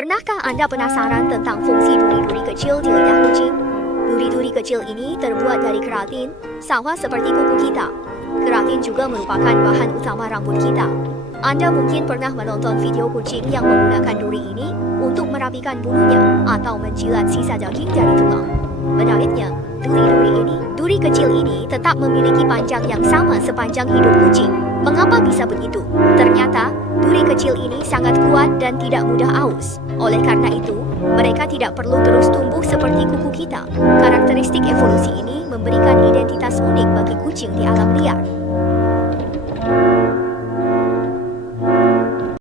Pernahkah Anda penasaran tentang fungsi duri-duri kecil di lidah kucing? Duri-duri kecil ini terbuat dari keratin, sama seperti kuku kita. Keratin juga merupakan bahan utama rambut kita. Anda mungkin pernah menonton video kucing yang menggunakan duri ini untuk merapikan bulunya atau menjilat sisa daging dari tulang. Menariknya, duri kecil ini tetap memiliki panjang yang sama sepanjang hidup kucing. Mengapa bisa begitu? Ternyata, duri kecil ini sangat kuat dan tidak mudah aus. Oleh karena itu, mereka tidak perlu terus tumbuh seperti kuku kita. Karakteristik evolusi ini memberikan identitas unik bagi kucing di alam liar.